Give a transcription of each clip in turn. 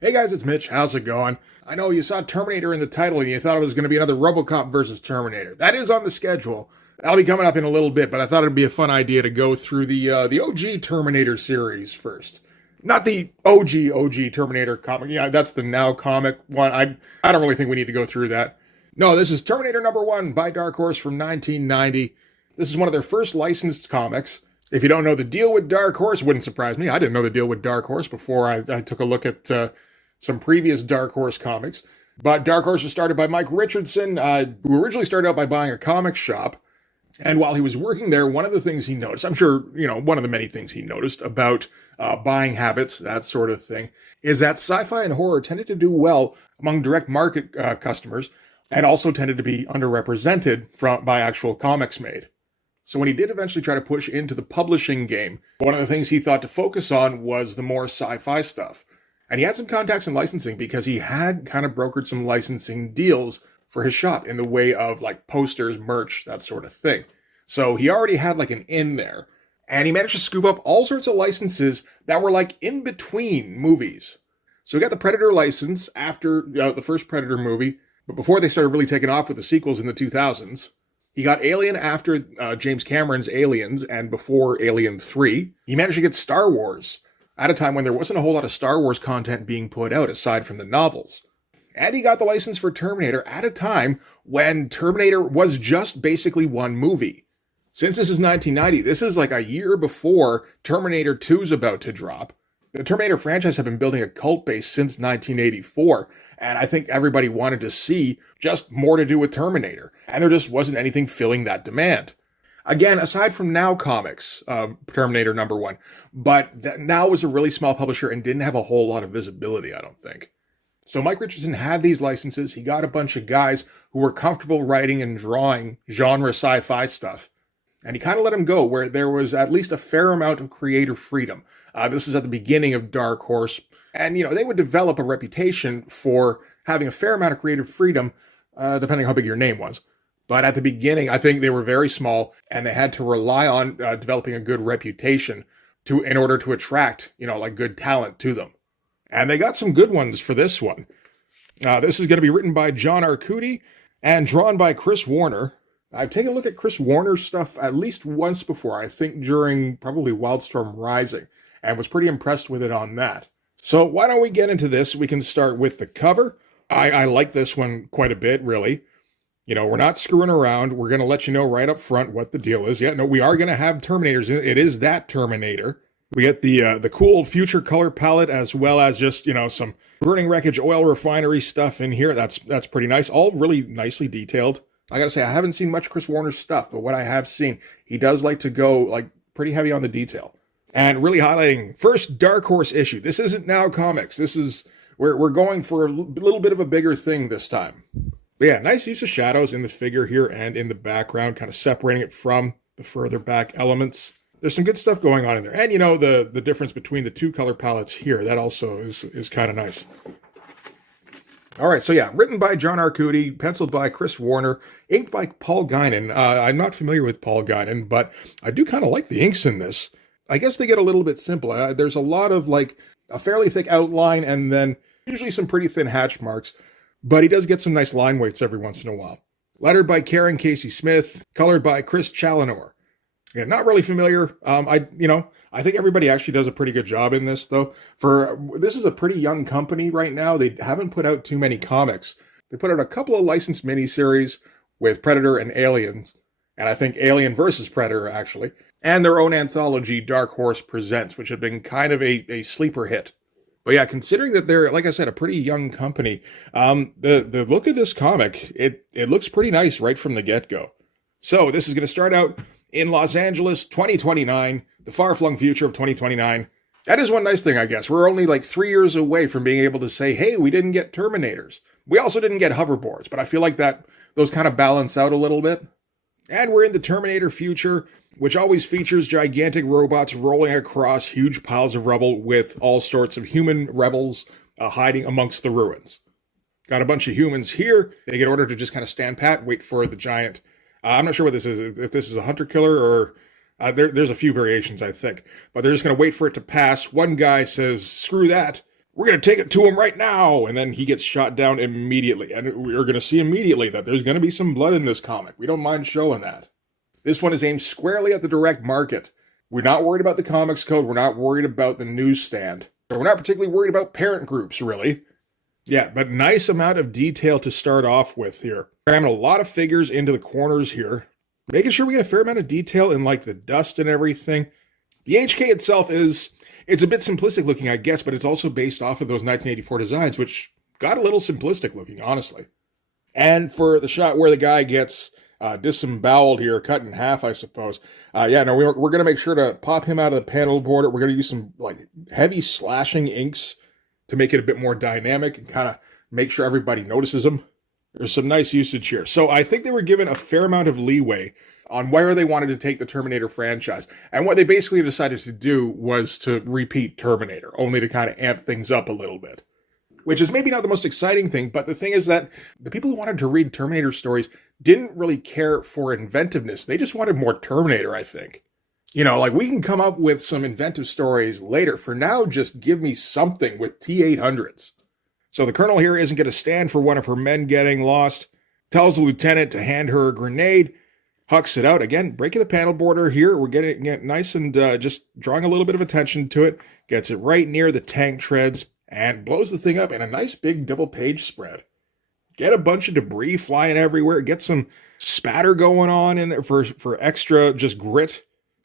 Hey guys, it's Mitch. How's it going? I know you saw Terminator in the title and you thought it was going to be another RoboCop versus Terminator. That is on the schedule. That'll be coming up in a little bit, but I thought it'd be a fun idea to go through the OG Terminator series first. Not the OG Terminator comic. Yeah, that's the Now comic one. I don't really think we need to go through that. No, this is Terminator number 1 by Dark Horse from 1990. This is one of their first licensed comics. If you don't know the deal with Dark Horse, wouldn't surprise me. I didn't know the deal with Dark Horse before I took a look at some previous Dark Horse comics. But Dark Horse was started by Mike Richardson, who originally started out by buying a comic shop. And while he was working there, one of the things he noticed, I'm sure, one of the many things he noticed about buying habits, that sort of thing, is that sci-fi and horror tended to do well among direct market customers and also tended to be underrepresented by actual comics made. So when he did eventually try to push into the publishing game, one of the things he thought to focus on was the more sci-fi stuff. And he had some contacts in licensing because he had kind of brokered some licensing deals for his shop in the way of like posters, merch, that sort of thing. So he already had like an in there. And he managed to scoop up all sorts of licenses that were like in between movies. So he got the Predator license after the first Predator movie, but before they started really taking off with the sequels in the 2000s. He got Alien after James Cameron's Aliens and before Alien 3. He managed to get Star Wars at a time when there wasn't a whole lot of Star Wars content being put out aside from the novels. And he got the license for Terminator at a time when Terminator was just basically one movie. Since this is 1990, this is like a year before Terminator 2 is about to drop. The Terminator franchise had been building a cult base since 1984, and I think everybody wanted to see just more to do with Terminator, and there just wasn't anything filling that demand. Again, aside from Now Comics, Terminator number 1, but Now was a really small publisher and didn't have a whole lot of visibility, I don't think. So Mike Richardson had these licenses. He got a bunch of guys who were comfortable writing and drawing genre sci-fi stuff. And he kind of let them go where there was at least a fair amount of creative freedom. This is at the beginning of Dark Horse. And, they would develop a reputation for having a fair amount of creative freedom, depending on how big your name was. But at the beginning, I think they were very small and they had to rely on developing a good reputation in order to attract, like good talent to them. And they got some good ones for this one. This is going to be written by John Arcudi and drawn by Chris Warner. I've taken a look at Chris Warner's stuff at least once before, I think during probably Wildstorm Rising, and was pretty impressed with it on that. So why don't we get into this? We can start with the cover. I like this one quite a bit, really. We're not screwing around. We're going to let you know right up front what the deal is. Yeah, no, we are going to have Terminators. It is that Terminator. We get the cool future color palette as well as just, some burning wreckage oil refinery stuff in here. That's pretty nice. All really nicely detailed. I got to say, I haven't seen much Chris Warner's stuff, but what I have seen, he does like to go like pretty heavy on the detail. And really highlighting first Dark Horse issue. This isn't Now Comics. This is, we're going for a little bit of a bigger thing this time. But yeah, nice use of shadows in the figure here and in the background, kind of separating it from the further back elements. There's some good stuff going on in there. And the difference between the two color palettes here, that also is kind of nice. All right, so yeah, written by John Arcudi, penciled by Chris Warner, inked by Paul Guinan. I'm not familiar with Paul Guinan, but I do kind of like the inks in this. I guess they get a little bit simple. There's a lot of like a fairly thick outline and then usually some pretty thin hatch marks, but he does get some nice line weights every once in a while. Lettered by Karen Casey Smith, colored by Chris Challenor. Again, not really familiar. I think everybody actually does a pretty good job in this, though. This is a pretty young company right now. They haven't put out too many comics. They put out a couple of licensed miniseries with Predator and Aliens, and I think Alien versus Predator, actually, and their own anthology, Dark Horse Presents, which had been kind of a sleeper hit. But yeah, considering that they're, like I said, a pretty young company, the look of this comic, it looks pretty nice right from the get-go. So this is going to start out in Los Angeles, 2029, the far-flung future of 2029. That is one nice thing, I guess. We're only like 3 years away from being able to say, hey, we didn't get Terminators. We also didn't get hoverboards, but I feel like those kind of balance out a little bit. And we're in the Terminator future, which always features gigantic robots rolling across huge piles of rubble with all sorts of human rebels hiding amongst the ruins. Got a bunch of humans here. They get ordered to just kind of stand pat, wait for the giant. I'm not sure what this is, if this is a hunter-killer or... there's a few variations, I think. But they're just going to wait for it to pass. One guy says, screw that. we're going to take it to him right now. And then he gets shot down immediately. And we're going to see immediately that there's going to be some blood in this comic. We don't mind showing that. This one is aimed squarely at the direct market. We're not worried about the comics code. We're not worried about the newsstand. We're not particularly worried about parent groups, really. Yeah, but nice amount of detail to start off with here. Cramming a lot of figures into the corners here. Making sure we get a fair amount of detail in like the dust and everything. The HK itself it's a bit simplistic looking, I guess, but it's also based off of those 1984 designs, which got a little simplistic looking, honestly. And for the shot where the guy gets disemboweled here, cut in half, I suppose. We're going to make sure to pop him out of the panel border. We're going to use some like heavy slashing inks to make it a bit more dynamic and kind of make sure everybody notices him. There's some nice usage here. So I think they were given a fair amount of leeway on where they wanted to take the Terminator franchise. And what they basically decided to do was to repeat Terminator, only to kind of amp things up a little bit. Which is maybe not the most exciting thing, but the thing is that the people who wanted to read Terminator stories didn't really care for inventiveness. They just wanted more Terminator, I think. You know, like we can come up with some inventive stories later. For now, just give me something with T-800s. So the colonel here isn't going to stand for one of her men getting lost. Tells the lieutenant to hand her a grenade. Hucks it out. Again, breaking the panel border here. We're getting it nice and just drawing a little bit of attention to it. Gets it right near the tank treads and blows the thing up in a nice big double page spread. Get a bunch of debris flying everywhere. Get some spatter going on in there for extra just grit.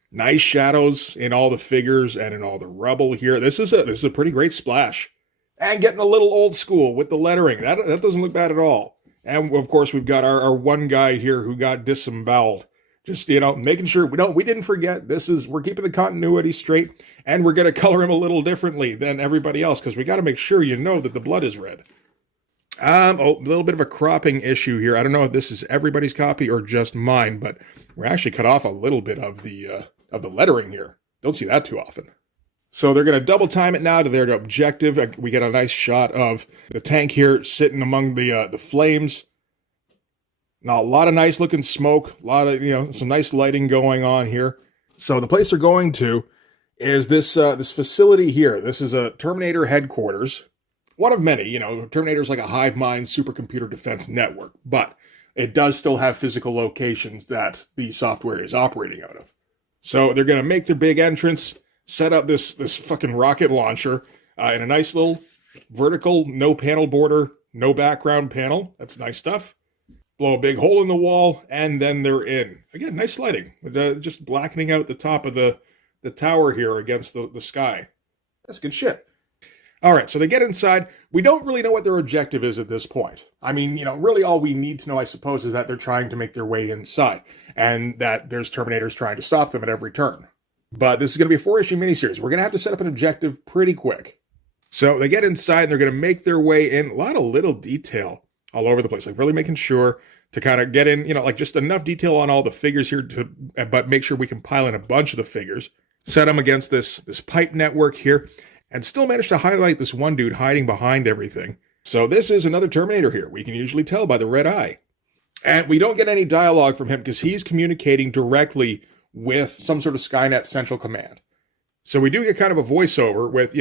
Nice shadows in all the figures and in all the rubble here. This is a pretty great splash. And getting a little old school with the lettering. That doesn't look bad at all. And of course, we've got our one guy here who got disemboweled. Just, making sure we didn't forget we're keeping the continuity straight, and we're going to color him a little differently than everybody else because we got to make sure that the blood is red. A little bit of a cropping issue here. I don't know if this is everybody's copy or just mine, but we're actually cut off a little bit of the lettering here. Don't see that too often. So they're going to double time it now to their objective. We get a nice shot of the tank here sitting among the flames. Now, a lot of nice looking smoke, a lot of, some nice lighting going on here. So the place they're going to is this facility here. This is a Terminator headquarters. One of many, Terminator's like a hive mind supercomputer defense network, but it does still have physical locations that the software is operating out of. So they're going to make their big entrance, set up this fucking rocket launcher in a nice little vertical, no panel border, no background panel. That's nice stuff. Blow a big hole in the wall, and then they're in. Again, nice lighting. Just blackening out the top of the tower here against the sky. That's good shit. All right, so they get inside. We don't really know what their objective is at this point. I mean, really all we need to know, I suppose, is that they're trying to make their way inside, and that there's Terminators trying to stop them at every turn. But this is going to be a 4-issue miniseries. We're going to have to set up an objective pretty quick. So they get inside, and they're going to make their way in. A lot of little detail all over the place, like really making sure to kind of get in, just enough detail on all the figures here but make sure we can pile in a bunch of the figures, set them against this pipe network here, and still manage to highlight this one dude hiding behind everything. So this is another Terminator here. We can usually tell by the red eye. And we don't get any dialogue from him because he's communicating directly with some sort of Skynet central command. So we do get kind of a voiceover with,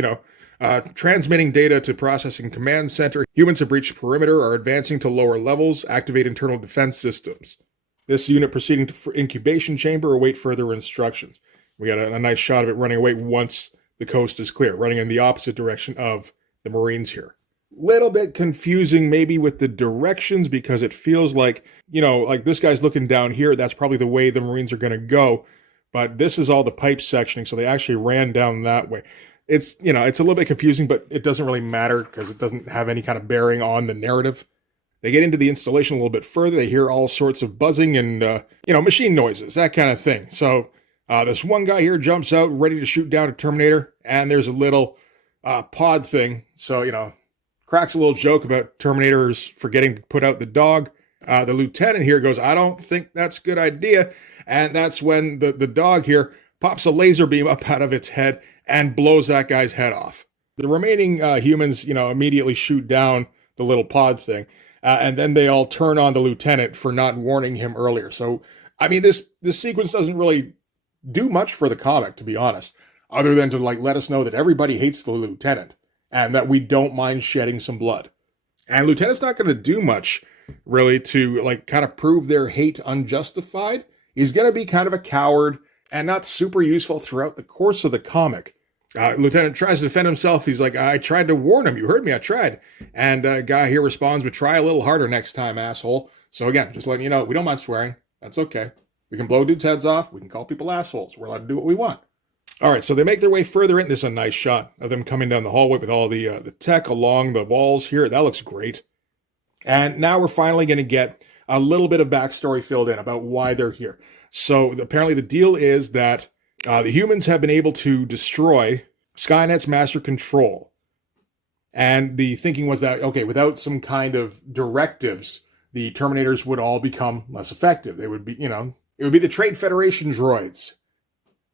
transmitting data to processing command center. Humans have breached perimeter, are advancing to lower levels, activate internal defense systems. This unit proceeding to incubation chamber, await further instructions. We got a nice shot of it running away once the coast is clear, running in the opposite direction of the Marines here. Little bit confusing maybe with the directions because it feels like, like this guy's looking down here. That's probably the way the Marines are going to go. But this is all the pipe sectioning, so they actually ran down that way. It's, it's a little bit confusing, but it doesn't really matter because it doesn't have any kind of bearing on the narrative. They get into the installation a little bit further. They hear all sorts of buzzing and, machine noises, that kind of thing. So this one guy here jumps out ready to shoot down a Terminator, and there's a little pod thing. So, cracks a little joke about Terminators forgetting to put out the dog. The lieutenant here goes, I don't think that's a good idea. And that's when the dog here pops a laser beam up out of its head and blows that guy's head off. The remaining humans, immediately shoot down the little pod thing. And then they all turn on the lieutenant for not warning him earlier. So, I mean, this sequence doesn't really do much for the comic, to be honest, other than to let us know that everybody hates the lieutenant. and that we don't mind shedding some blood. And Lieutenant's not going to do much, really, to like kind of prove their hate unjustified. He's going to be kind of a coward and not super useful throughout the course of the comic. Lieutenant tries to defend himself. He's like, I tried to warn him. You heard me. I tried. And guy here responds, but try a little harder next time, asshole. So again, just letting you know, we don't mind swearing. That's okay. We can blow dudes' heads off. We can call people assholes. We're allowed to do what we want. All right, so they make their way further in. This is a nice shot of them coming down the hallway with all the tech along the walls here. That looks great. And now we're finally going to get a little bit of backstory filled in about why they're here. So apparently the deal is that the humans have been able to destroy Skynet's master control. And the thinking was that, okay, without some kind of directives, the Terminators would all become less effective. They would be, it would be the Trade Federation droids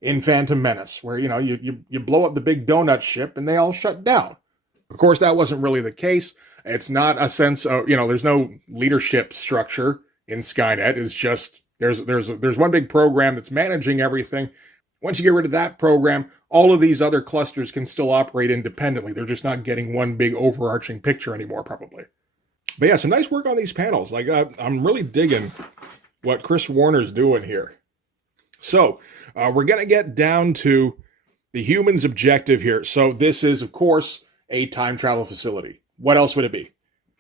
in Phantom Menace, where, you blow up the big donut ship and they all shut down. Of course, that wasn't really the case. It's not a sense of, there's no leadership structure in Skynet. It's just, there's one big program that's managing everything. Once you get rid of that program, all of these other clusters can still operate independently. They're just not getting one big overarching picture anymore, probably. But yeah, some nice work on these panels. Like, I'm really digging what Chris Warner's doing here. So, we're going to get down to the humans' objective here. So this is, of course, a time travel facility. What else would it be?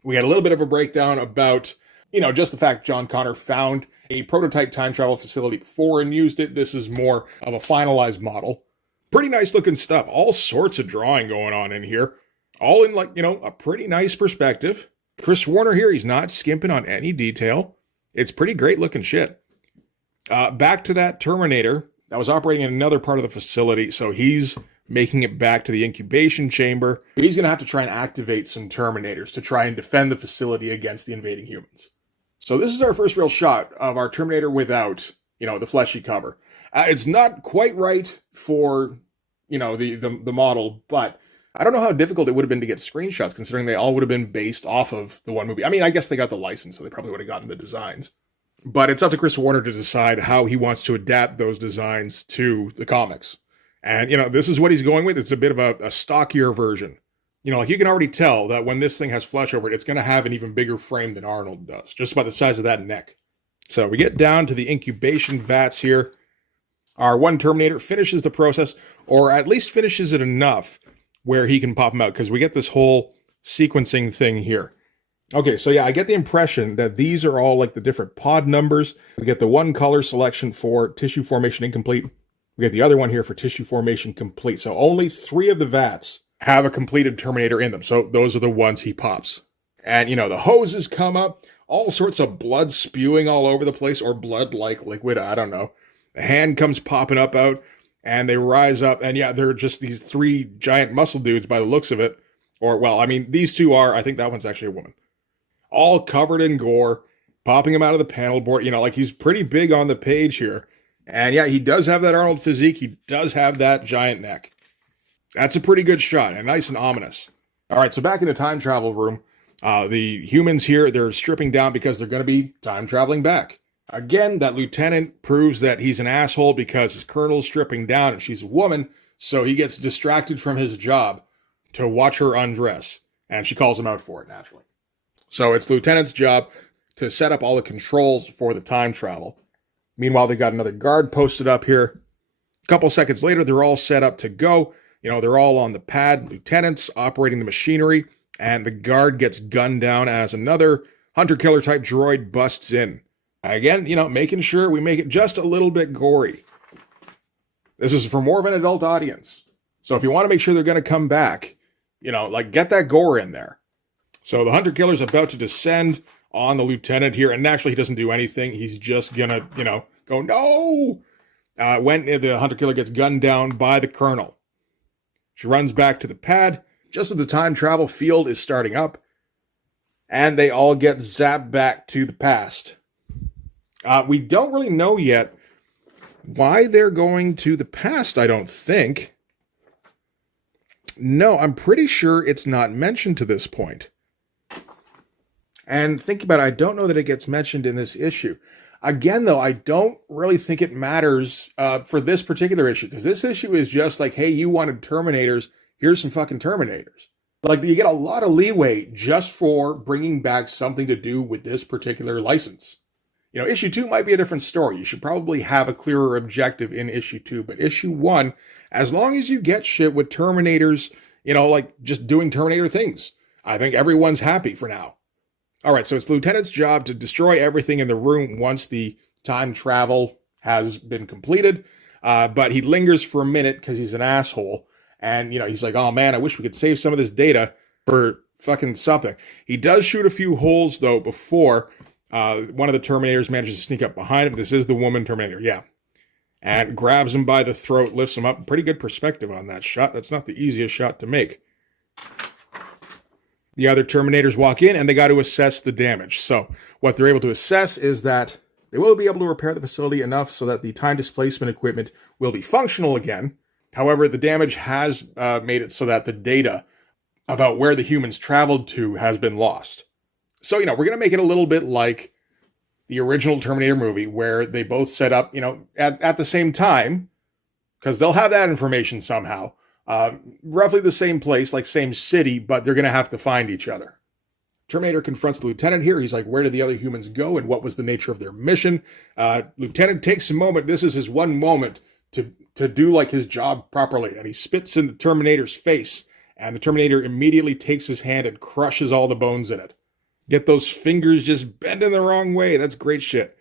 We had a little bit of a breakdown about, just the fact John Connor found a prototype time travel facility before and used it. This is more of a finalized model. Pretty nice looking stuff. All sorts of drawing going on in here. All in a pretty nice perspective. Chris Warner here, he's not skimping on any detail. It's pretty great looking shit. Back to that Terminator that was operating in another part of the facility. So he's making it back to the incubation chamber. He's going to have to try and activate some Terminators to try and defend the facility against the invading humans. So this is our first real shot of our Terminator without, the fleshy cover. It's not quite right for, the model, but I don't know how difficult it would have been to get screenshots, considering they all would have been based off of the one movie. I mean, I guess they got the license, so they probably would have gotten the designs. But it's up to Chris Warner to decide how he wants to adapt those designs to the comics. And, this is what he's going with. It's a bit of a stockier version. Like you can already tell that when this thing has flesh over it, it's going to have an even bigger frame than Arnold does, just about the size of that neck. So we get down to the incubation vats here. Our one Terminator finishes the process, or at least finishes it enough where he can pop them out, because we get this whole sequencing thing here. Okay, so yeah, I get the impression that these are all like the different pod numbers. We get the one color selection for tissue formation incomplete. We get the other one here for tissue formation complete. So only 3 of the vats have a completed Terminator in them. So those are the ones he pops. And, the hoses come up, all sorts of blood spewing all over the place, or blood-like liquid, I don't know. The hand comes popping up out, and they rise up. And yeah, they're just these 3 giant muscle dudes by the looks of it. Or, well, I mean, these 2 are, I think that one's actually a woman. All covered in gore, popping him out of the panel board. Like he's pretty big on the page here. And yeah, he does have that Arnold physique. He does have that giant neck. That's a pretty good shot, and nice and ominous. All right, so back in the time travel room, the humans here, they're stripping down because they're going to be time traveling back. Again, that lieutenant proves that he's an asshole because his colonel's stripping down and she's a woman, so he gets distracted from his job to watch her undress, and she calls him out for it, naturally. So it's the lieutenant's job to set up all the controls for the time travel. Meanwhile, they've got another guard posted up here. A couple seconds later, they're all set up to go. They're all on the pad, lieutenants operating the machinery, and the guard gets gunned down as another hunter-killer type droid busts in. Again, making sure we make it just a little bit gory. This is for more of an adult audience. So if you want to make sure they're going to come back, get that gore in there. So the hunter-killer's about to descend on the lieutenant here, and naturally he doesn't do anything. He's just gonna, go, no! When the hunter-killer gets gunned down by the colonel. She runs back to the pad, just as the time travel field is starting up, and they all get zapped back to the past. We don't really know yet why they're going to the past, I don't think. No, I'm pretty sure it's not mentioned to this point. And think about it, I don't know that it gets mentioned in this issue. Again, though, I don't really think it matters for this particular issue, because this issue is just like, hey, you wanted Terminators, here's some fucking Terminators. Like, you get a lot of leeway just for bringing back something to do with this particular license. Issue 2 might be a different story. You should probably have a clearer objective in issue 2, but issue 1, as long as you get shit with Terminators, like just doing Terminator things, I think everyone's happy for now. All right, so it's the lieutenant's job to destroy everything in the room once the time travel has been completed, but he lingers for a minute because he's an asshole, and, he's like, oh man, I wish we could save some of this data for fucking something. He does shoot a few holes, though, before one of the Terminators manages to sneak up behind him. This is the woman Terminator, yeah. And grabs him by the throat, lifts him up. Pretty good perspective on that shot. That's not the easiest shot to make. The other Terminators walk in, and they got to assess the damage. So what they're able to assess is that they will be able to repair the facility enough so that the time displacement equipment will be functional again. However, the damage has made it so that the data about where the humans traveled to has been lost. So, we're going to make it a little bit like the original Terminator movie, where they both set up, at the same time, because they'll have that information somehow. Roughly the same place, like same city, but they're going to have to find each other. Terminator confronts the lieutenant here. He's like, where did the other humans go and what was the nature of their mission? Lieutenant takes a moment. This is his one moment to do like his job properly. And he spits in the Terminator's face. And the Terminator immediately takes his hand and crushes all the bones in it. Get those fingers just bending the wrong way. That's great shit.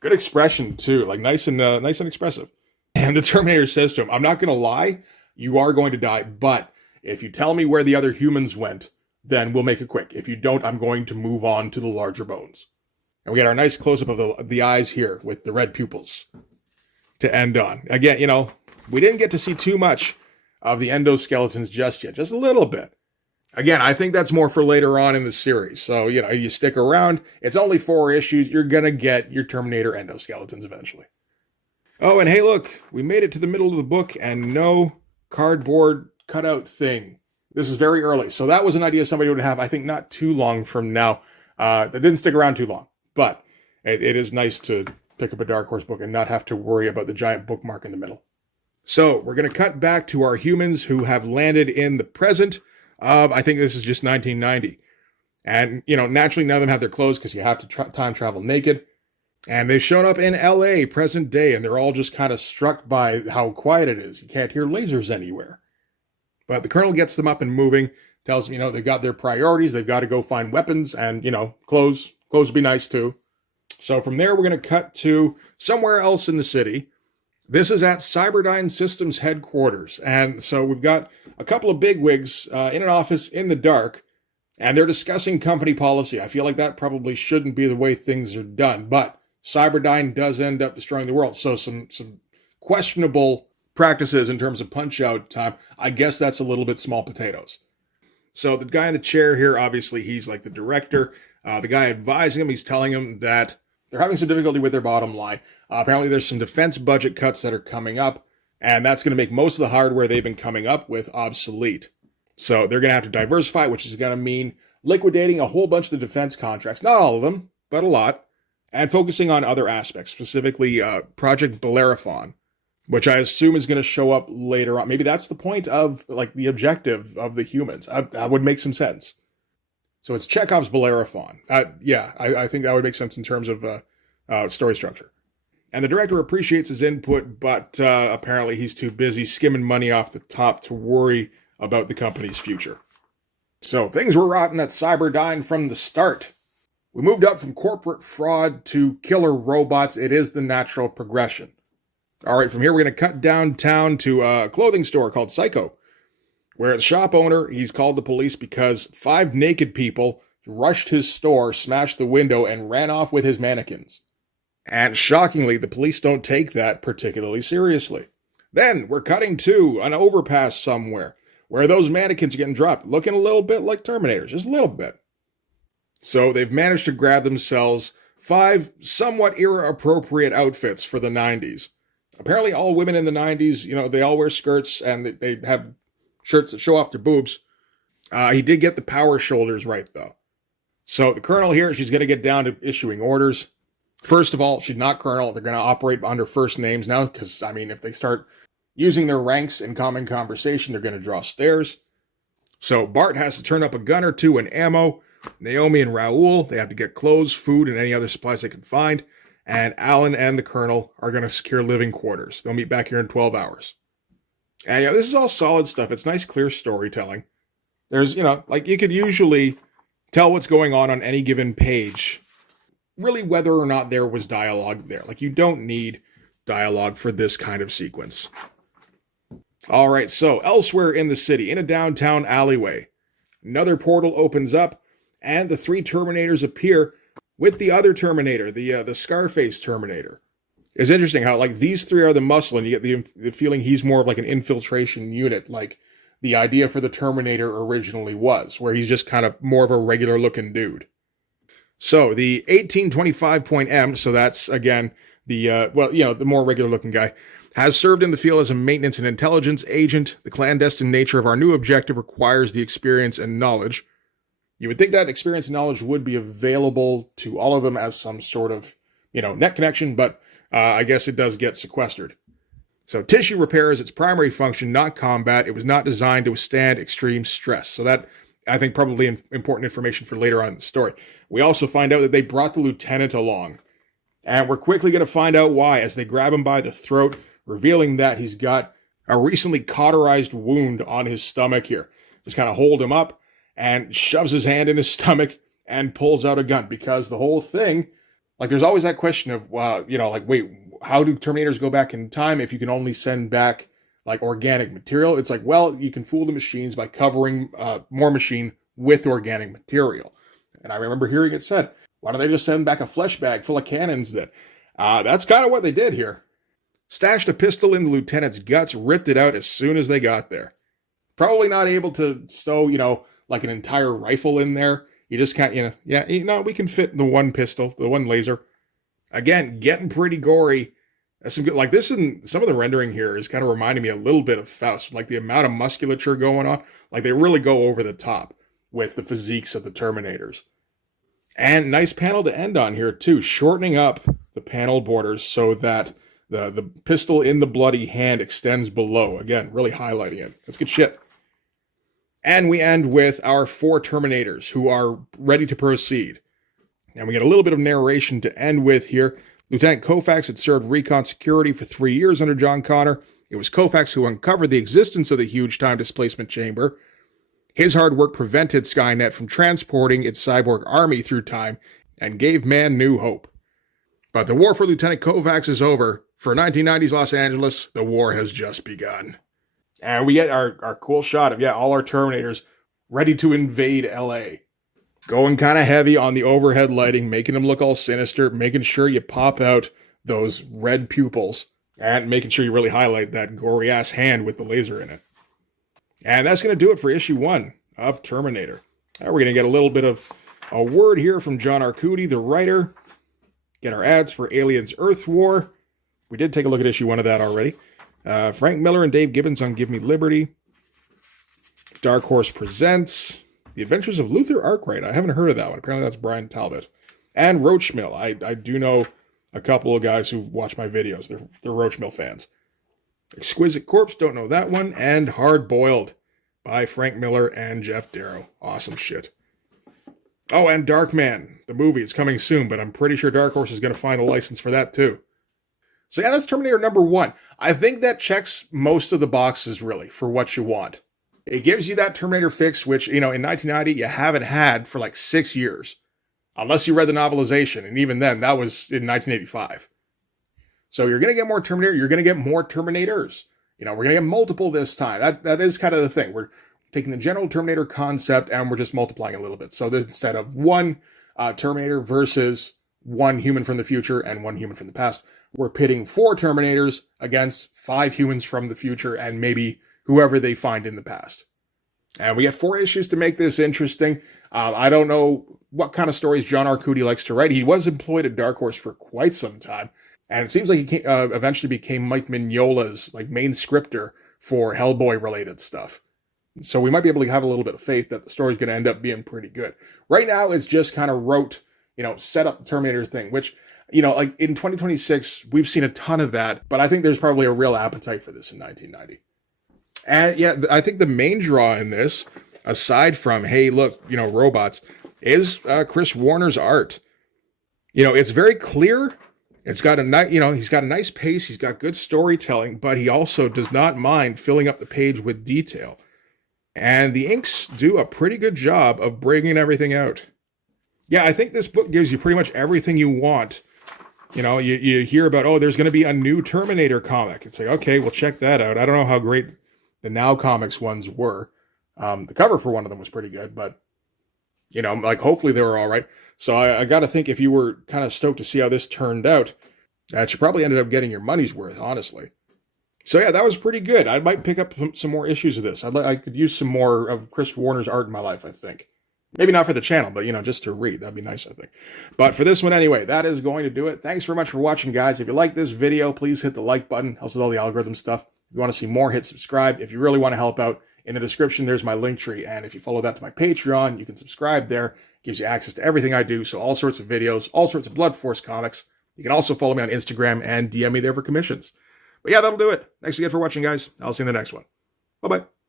Good expression too, like nice and expressive. And the Terminator says to him, I'm not going to lie. You are going to die, but if you tell me where the other humans went, then we'll make it quick. If you don't, I'm going to move on to the larger bones. And we get our nice close-up of the eyes here with the red pupils to end on. Again, we didn't get to see too much of the endoskeletons just yet, just a little bit. Again, I think that's more for later on in the series. So, you stick around. It's only 4 issues. You're going to get your Terminator endoskeletons eventually. Oh, and hey, look, we made it to the middle of the book and no cardboard cutout thing. This is very early. So that was an idea somebody would have, I think, not too long from now. That didn't stick around too long. But it is nice to pick up a Dark Horse book and not have to worry about the giant bookmark in the middle. So we're going to cut back to our humans who have landed in the present of, I think this is just 1990. And, naturally none of them have their clothes because you have to time travel naked. And they've shown up in LA, present day, and they're all just kind of struck by how quiet it is. You can't hear lasers anywhere. But the colonel gets them up and moving, tells them, they've got their priorities, they've got to go find weapons, and, clothes would be nice too. So from there, we're going to cut to somewhere else in the city. This is at Cyberdine Systems headquarters. And so we've got a couple of bigwigs in an office in the dark, and they're discussing company policy. I feel like that probably shouldn't be the way things are done, but Cyberdine does end up destroying the world. So some questionable practices in terms of punch-out time. I guess that's a little bit small potatoes. So the guy in the chair here, obviously, he's like the director. The guy advising him, he's telling him that they're having some difficulty with their bottom line. Apparently, there's some defense budget cuts that are coming up, and that's going to make most of the hardware they've been coming up with obsolete. So they're going to have to diversify, which is going to mean liquidating a whole bunch of the defense contracts. Not all of them, but a lot. And focusing on other aspects, specifically Project Bellerophon, which I assume is going to show up later on. Maybe that's the point of, like, the objective of the humans. That would make some sense. So it's Chekhov's Bellerophon. I think that would make sense in terms of story structure. And the director appreciates his input, but apparently he's too busy skimming money off the top to worry about the company's future. So things were rotten at Cyberdine from the start. We moved up from corporate fraud to killer robots. It is the natural progression. All right, from here, we're going to cut downtown to a clothing store called Psycho, where the shop owner, he's called the police because 5 naked people rushed his store, smashed the window, and ran off with his mannequins. And shockingly, the police don't take that particularly seriously. Then we're cutting to an overpass somewhere where those mannequins are getting dropped, looking a little bit like Terminators, just a little bit. So they've managed to grab themselves 5 somewhat era-appropriate outfits for the 90s. Apparently all women in the 90s, they all wear skirts and they have shirts that show off their boobs. He did get the power shoulders right, though. So the colonel here, she's going to get down to issuing orders. First of all, she's not colonel. They're going to operate under first names now because, if they start using their ranks in common conversation, they're going to draw stares. So Bart has to turn up a gun or two and ammo. Naomi and Raoul, they have to get clothes, food, and any other supplies they can find. And Alan and the Colonel are going to secure living quarters. They'll meet back here in 12 hours. And this is all solid stuff. It's nice, clear storytelling. There's, like you could usually tell what's going on any given page, really whether or not there was dialogue there. Like, you don't need dialogue for this kind of sequence. All right, so elsewhere in the city, in a downtown alleyway, another portal opens up, and the 3 Terminators appear with the other Terminator, the Scarface Terminator. It's interesting how, like, these 3 are the muscle, and you get the feeling he's more of like an infiltration unit, like the idea for the Terminator originally was, where he's just kind of more of a regular-looking dude. So, the 1825.M, so that's, again, the more regular-looking guy, has served in the field as a maintenance and intelligence agent. The clandestine nature of our new objective requires the experience and knowledge. You would think that experience and knowledge would be available to all of them as some sort of, net connection, but I guess it does get sequestered. So tissue repair is its primary function, not combat. It was not designed to withstand extreme stress. So that, I think, probably important information for later on in the story. We also find out that they brought the lieutenant along. And we're quickly going to find out why as they grab him by the throat, revealing that he's got a recently cauterized wound on his stomach here. Just kind of hold him up and shoves his hand in his stomach and pulls out a gun, because the whole thing, like, there's always that question of, wait, how do Terminators go back in time if you can only send back, like, organic material? It's like, well, you can fool the machines by covering more machine with organic material. And I remember hearing it said, why don't they just send back a flesh bag full of cannons then? That's kind of what they did here. Stashed a pistol in the lieutenant's guts, ripped it out as soon as they got there. Probably not able to stow, like an entire rifle in there. You just can't, we can fit the one pistol, the one laser. Again, getting pretty gory. That's some good, like this, and some of the rendering here is kind of reminding me a little bit of Faust, like the amount of musculature going on. Like, they really go over the top with the physiques of the Terminators. And nice panel to end on here too, shortening up the panel borders so that the pistol in the bloody hand extends below. Again, really highlighting it. That's good shit. And we end with our 4 Terminators who are ready to proceed. And we get a little bit of narration to end with here. Lieutenant Koufax had served recon security for 3 years under John Connor. It was Koufax who uncovered the existence of the huge time displacement chamber. His hard work prevented Skynet from transporting its cyborg army through time and gave man new hope. But the war for Lieutenant Koufax is over. For 1990s Los Angeles, the war has just begun. And we get our cool shot of, all our Terminators ready to invade LA. Going kind of heavy on the overhead lighting, making them look all sinister, making sure you pop out those red pupils, and making sure you really highlight that gory-ass hand with the laser in it. And that's going to do it for issue 1 of Terminator. Now we're going to get a little bit of a word here from John Arcudi, the writer. Get our ads for Aliens Earth War. We did take a look at issue 1 of that already. Frank Miller and Dave Gibbons on Give Me Liberty. Dark Horse Presents The Adventures of Luther Arkwright. I haven't heard of that one. Apparently that's Brian Talbot. And Roachmill. I do know a couple of guys who watch my videos. They're Roachmill fans. Exquisite Corpse, don't know that one. And Hard Boiled by Frank Miller and Jeff Darrow. Awesome shit. Oh, and Darkman, the movie, is coming soon, but I'm pretty sure Dark Horse is going to find a license for that too. So that's Terminator number 1. I think that checks most of the boxes, really, for what you want. It gives you that Terminator fix, which, in 1990, you haven't had for like 6 years. Unless you read the novelization, and even then, that was in 1985. So you're going to get more Terminator, you're going to get more Terminators. We're going to get multiple this time. That is kind of the thing. We're taking the general Terminator concept, and we're just multiplying a little bit. So instead of 1 Terminator versus 1 human from the future and 1 human from the past, we're pitting 4 Terminators against 5 humans from the future and maybe whoever they find in the past. And we get 4 issues to make this interesting. I don't know what kind of stories John Arcudi likes to write. He was employed at Dark Horse for quite some time. And it seems like he eventually became Mike Mignola's main scripter for Hellboy-related stuff. So we might be able to have a little bit of faith that the story's going to end up being pretty good. Right now, it's just kind of wrote, set up the Terminator thing, which, in 2026, we've seen a ton of that, but I think there's probably a real appetite for this in 1990. And I think the main draw in this aside from, hey, look, robots, is Chris Warner's art. It's very clear. It's got he's got a nice pace. He's got good storytelling, but he also does not mind filling up the page with detail. And the inks do a pretty good job of bringing everything out. Yeah, I think this book gives you pretty much everything you want. You hear about, oh, there's going to be a new Terminator comic. It's like, okay, we'll check that out. I don't know how great the Now Comics ones were. The cover for one of them was pretty good, but, hopefully they were all right. So I got to think if you were kind of stoked to see how this turned out, that you probably ended up getting your money's worth, honestly. So yeah, that was pretty good. I might pick up some more issues of this. I could use some more of Chris Warner's art in my life, I think. Maybe not for the channel, but, just to read. That'd be nice, I think. But for this one anyway, that is going to do it. Thanks very much for watching, guys. If you like this video, please hit the like button. Helps with all the algorithm stuff. If you want to see more, hit subscribe. If you really want to help out, in the description, there's my link tree. And if you follow that to my Patreon, you can subscribe there. It gives you access to everything I do. So all sorts of videos, all sorts of Blood Force comics. You can also follow me on Instagram and DM me there for commissions. But yeah, that'll do it. Thanks again for watching, guys. I'll see you in the next one. Bye-bye.